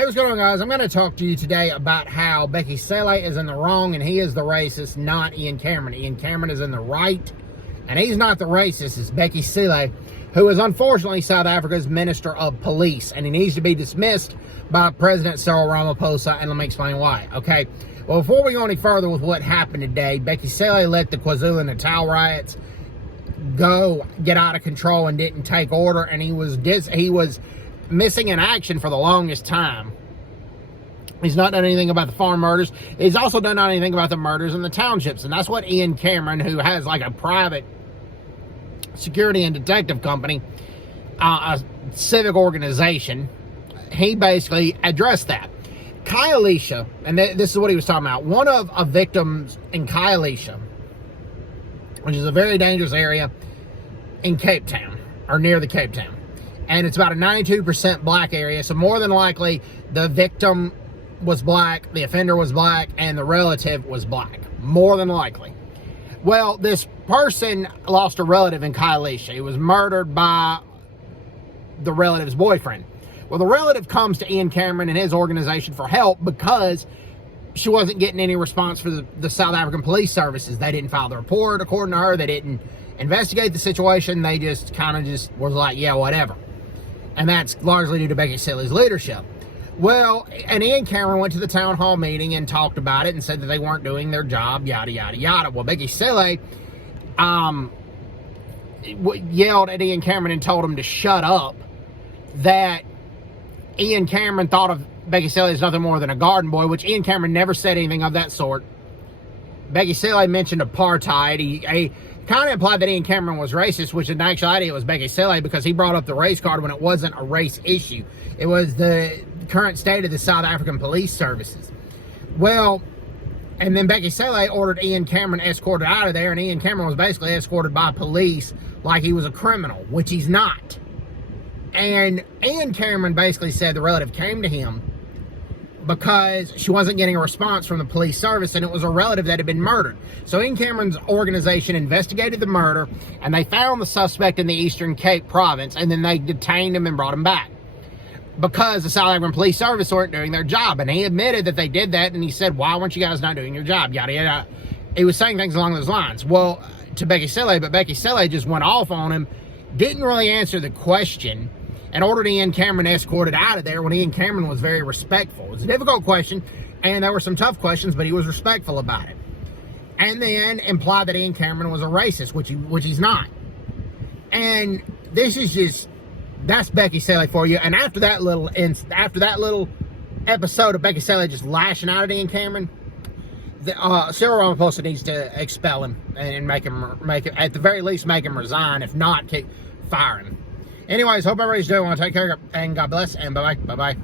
Hey, what's going on, guys? I'm going to talk to you today about how Bheki Cele is in the wrong and he is the racist, not Ian Cameron. Ian Cameron is in the right, and he's not the racist. It's Bheki Cele, who is unfortunately South Africa's Minister of Police, and he needs to be dismissed by President Cyril Ramaphosa, and let me explain why, okay? Well, before we go any further with what happened today, Bheki Cele let the KwaZulu-Natal riots get out of control and didn't take order, and he was missing in action for the longest time. He's not done anything about the farm murders. He's also done not anything about the murders in the townships. And that's what Ian Cameron, who has like a private security and detective company, a civic organization, he basically addressed that. Khayelitsha, and this is what he was talking about, one of the victims in Khayelitsha, which is a very dangerous area in Cape Town, or near the Cape Town. And it's about a 92% black area, so more than likely the victim was black, the offender was black, and the relative was black. More than likely. Well, this person lost a relative in Khayelitsha. He was murdered by the relative's boyfriend. Well, the relative comes to Ian Cameron and his organization for help because she wasn't getting any response for the South African police services. They didn't file the report, according to her. They didn't investigate the situation. They just kind of just was like, yeah, whatever. And that's largely due to Bheki Cele's leadership. Well, and Ian Cameron went to the town hall meeting and talked about it and said that they weren't doing their job, yada, yada, yada. Well, Bheki Cele yelled at Ian Cameron and told him to shut up, that Ian Cameron thought of Bheki Cele as nothing more than a garden boy, which Ian Cameron never said anything of that sort. Bheki Cele mentioned apartheid. He kind of implied that Ian Cameron was racist, which in actuality it was Bheki Cele, because he brought up the race card when it wasn't a race issue. It was the current state of the South African police services. Well, and then Bheki Cele ordered Ian Cameron escorted out of there, and Ian Cameron was basically escorted by police like he was a criminal, which he's not. And Ian Cameron basically said the relative came to him because she wasn't getting a response from the police service, and it was a relative that had been murdered. So Ian Cameron's organization investigated the murder, and they found the suspect in the Eastern Cape province, and then they detained him and brought him back because the South African police service weren't doing their job. And he admitted that they did that, and he said, why weren't you guys not doing your job, yada yada. He was saying things along those lines. Well, to Bheki Cele, but Bheki Cele just went off on him, didn't really answer the question, and ordered Ian Cameron escorted out of there when Ian Cameron was very respectful. It was a difficult question, and there were some tough questions, but he was respectful about it. And then implied that Ian Cameron was a racist, which he's not. And this is just, that's Bheki Cele for you. And after that little episode of Bheki Cele just lashing out at Ian Cameron, Cyril Ramaphosa needs to expel him and make him at the very least make him resign, if not fire him. Anyways, hope everybody's doing well. Take care, and God bless, and bye-bye. Bye-bye.